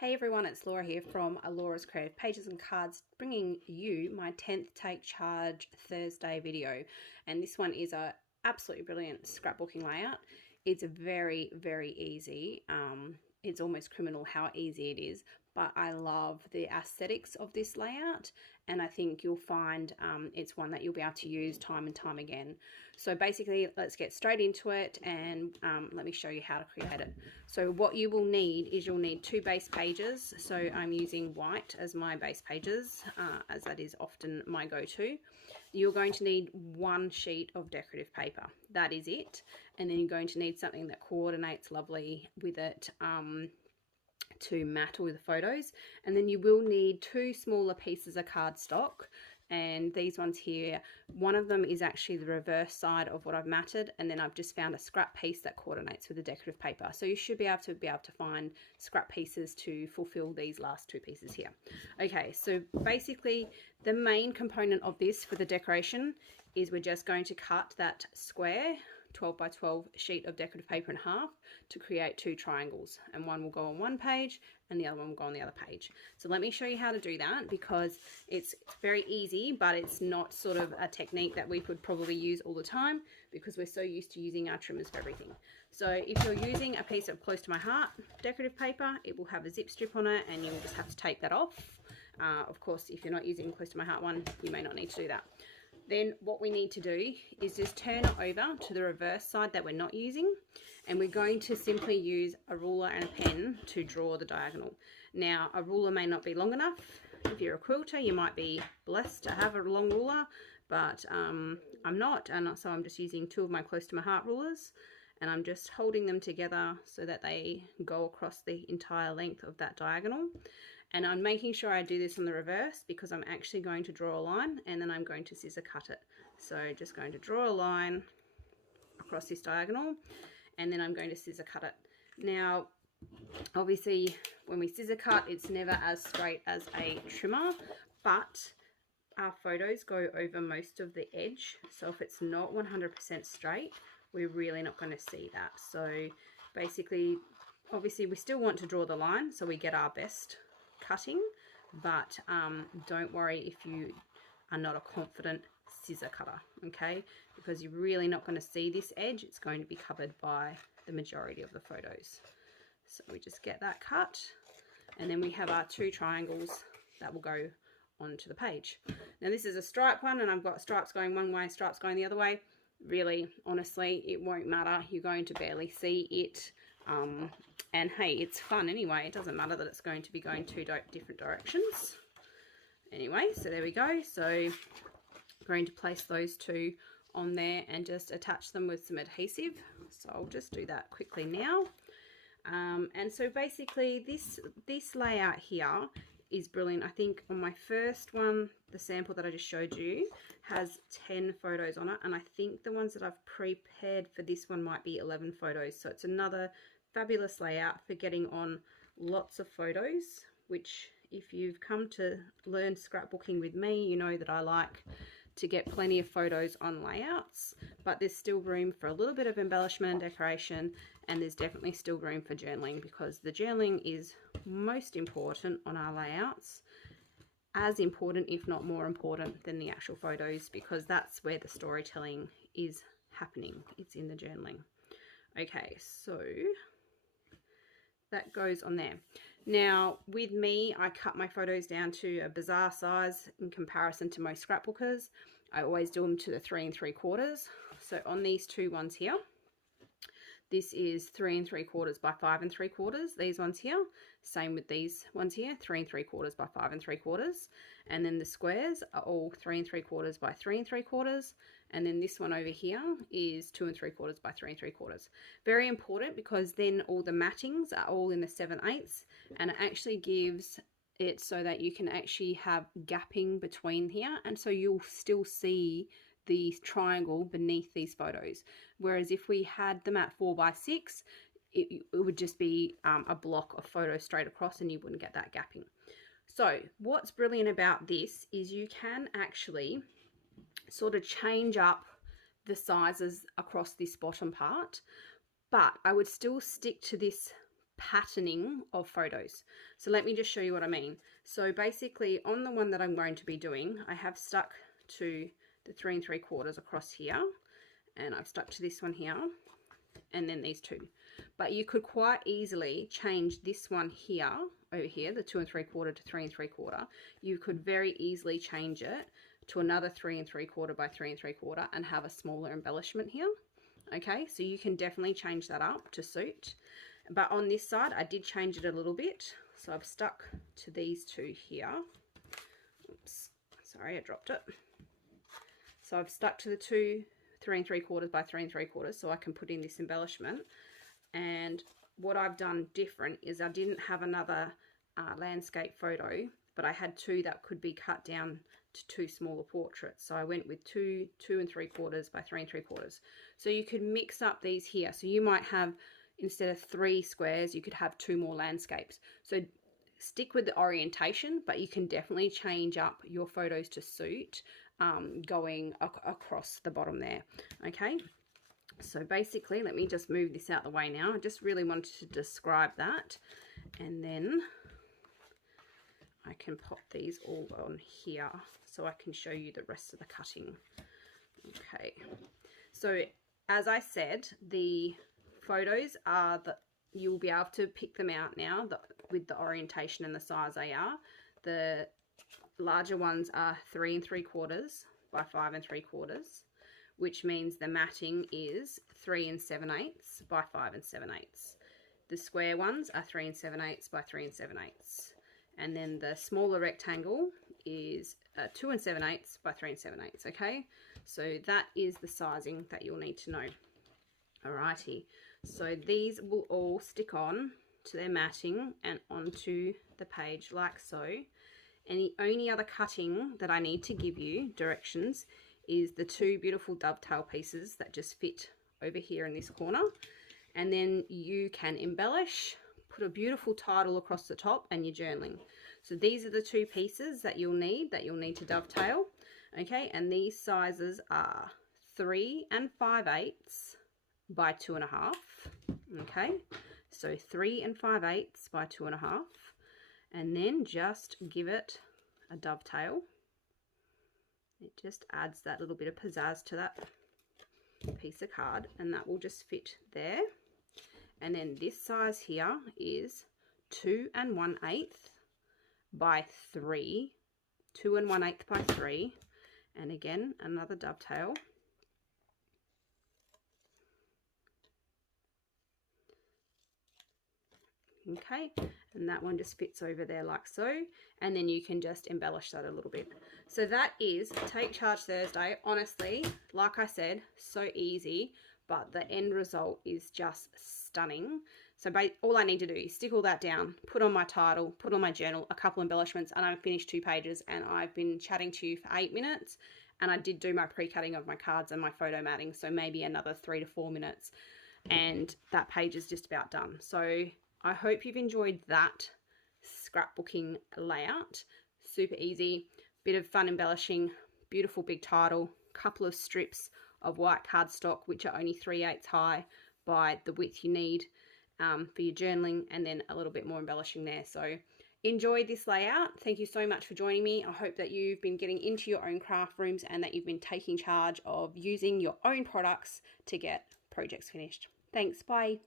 Hey everyone, it's Laura here from Laura's Creative Pages and Cards, bringing you my 10th Take Charge Thursday video. And this one is a absolutely brilliant scrapbooking layout. It's very, very easy. It's almost criminal how easy it is, but I love the aesthetics of this layout, and I think you'll find it's one that you'll be able to use time and time again. So basically, let's get straight into it, and let me show you how to create it. So what you will need is you'll need 2 base pages. So I'm using white as my base pages, as that is often my go-to. You're going to need 1 sheet of decorative paper. That is it. And then you're going to need something that coordinates lovely with it, to mat all the photos. And then you will need 2 smaller pieces of cardstock, and these ones here, one of them is actually the reverse side of what I've matted, and then I've just found a scrap piece that coordinates with the decorative paper. So you should be able to find scrap pieces to fulfill these last 2 pieces here. Okay, so basically the main component of this for the decoration is we're just going to cut that square 12 by 12 sheet of decorative paper in half to create 2 triangles, and one will go on one page and the other one will go on the other page. So let me show you how to do that, because it's very easy, but it's not sort of a technique that we could probably use all the time because we're so used to using our trimmers for everything. So if you're using a piece of Close to My Heart decorative paper, it will have a zip strip on it and you'll just have to take that off. Of course, if you're not using Close to My Heart one, you may not need to do that. Then what we need to do is just turn it over to the reverse side that we're not using, and we're going to simply use a ruler and a pen to draw the diagonal. Now, a ruler may not be long enough. If you're a quilter, you might be blessed to have a long ruler, but I'm not, and so I'm just using 2 of my Close to My Heart rulers, and I'm just holding them together so that they go across the entire length of that diagonal. And I'm making sure I do this on the reverse because I'm actually going to draw a line and then I'm going to scissor cut it. So just going to draw a line across this diagonal and then I'm going to scissor cut it. Now, obviously, when we scissor cut, it's never as straight as a trimmer, but our photos go over most of the edge. So if it's not 100% straight, we're really not going to see that. So basically, obviously, we still want to draw the line so we get our best cutting, but don't worry if you are not a confident scissor cutter, okay, because you're really not going to see this edge. It's going to be covered by the majority of the photos. So we just get that cut, and then we have our 2 triangles that will go onto the page. Now this is a stripe one, and I've got stripes going one way, stripes going the other way. Really, honestly, it won't matter. You're going to barely see it. And hey, it's fun anyway. It doesn't matter that it's going to be going 2 different directions. Anyway, so there we go. So I'm going to place those 2 on there and just attach them with some adhesive. So I'll just do that quickly now. And so basically this layout here is brilliant. I think on my first one, the sample that I just showed you has 10 photos on it, and I think the ones that I've prepared for this one might be 11 photos. So it's another fabulous layout for getting on lots of photos, which if you've come to learn scrapbooking with me, you know that I like to get plenty of photos on layouts, but there's still room for a little bit of embellishment and decoration, and there's definitely still room for journaling, because the journaling is most important on our layouts, as important if not more important than the actual photos, because that's where the storytelling is happening. It's in the journaling. Okay, so that goes on there. Now with me, I cut my photos down to a bizarre size in comparison to most scrapbookers. I always do them to the 3 3/4. So on these 2 ones here, this is 3 3/4 by 5 3/4. These ones here, same with these ones here, 3 3/4 by 5 3/4. And then the squares are all 3 3/4 by 3 3/4. And then this one over here is 2 3/4 by 3 3/4. Very important, because then all the mattings are all in the 7/8, and it actually gives it so that you can actually have gapping between here, and so you'll still see the triangle beneath these photos. Whereas if we had them at 4 by 6, it would just be a block of photos straight across, and you wouldn't get that gapping. So what's brilliant about this is you can actually sort of change up the sizes across this bottom part, but I would still stick to this patterning of photos. So let me just show you what I mean. So basically on the one that I'm going to be doing, I have stuck to the 3 3/4 across here, and I've stuck to this one here, and then these two. But you could quite easily change this one here, over here, the 2 3/4 to 3 3/4. You could very easily change it to another 3 3/4 by 3 3/4 and have a smaller embellishment here. Okay, so you can definitely change that up to suit. But on this side, I did change it a little bit. So I've stuck to these two here. Oops, sorry, I dropped it. So I've stuck to the two 3 3/4 by 3 3/4 so I can put in this embellishment. And what I've done different is I didn't have another landscape photo, but I had two that could be cut down to two smaller portraits. So I went with two 2 3/4 by 3 3/4. So you could mix up these here. So you might have, instead of 3 squares, you could have 2 more landscapes. So stick with the orientation, but you can definitely change up your photos to suit going across the bottom there. Okay, so basically, let me just move this out the way now. I just really wanted to describe that, and then I can pop these all on here so I can show you the rest of the cutting. Okay, so as I said, the photos are you'll be able to pick them out now with the orientation and the size they are. The larger ones are 3 3/4 by 5 3/4, which means the matting is 3 7/8 by 5 7/8. The square ones are 3 7/8 by 3 7/8. And then the smaller rectangle is 2 7/8 by 3 7/8. Okay, so that is the sizing that you'll need to know. Alrighty, so these will all stick on to their matting and onto the page like so. And the only other cutting that I need to give you directions is the two beautiful dovetail pieces that just fit over here in this corner. And then you can embellish, put a beautiful title across the top, and your journaling. So these are the two pieces that you'll need to dovetail. Okay, and these sizes are 3 5/8 by 2 1/2. Okay, so 3 5/8 by 2 1/2. And then just give it a dovetail. It just adds that little bit of pizzazz to that piece of card, and that will just fit there. And then this size here is 2 1/8 by 3, 2 1/8 by 3, and again another dovetail. Okay, and that one just fits over there like so, and then you can just embellish that a little bit. So that is Take Charge Thursday. Honestly, like I said, so easy, but the end result is just stunning. So all I need to do is stick all that down, put on my title, put on my journal, a couple embellishments, and I've finished 2 pages. And I've been chatting to you for 8 minutes, and I did do my pre-cutting of my cards and my photo matting, so maybe another 3 to 4 minutes, and that page is just about done. So I hope you've enjoyed that scrapbooking layout. Super easy, bit of fun embellishing, beautiful big title, couple of strips of white cardstock, which are only 3/8 high by the width you need for your journaling, and then a little bit more embellishing there. So enjoy this layout. Thank you so much for joining me. I hope that you've been getting into your own craft rooms and that you've been taking charge of using your own products to get projects finished. Thanks, bye.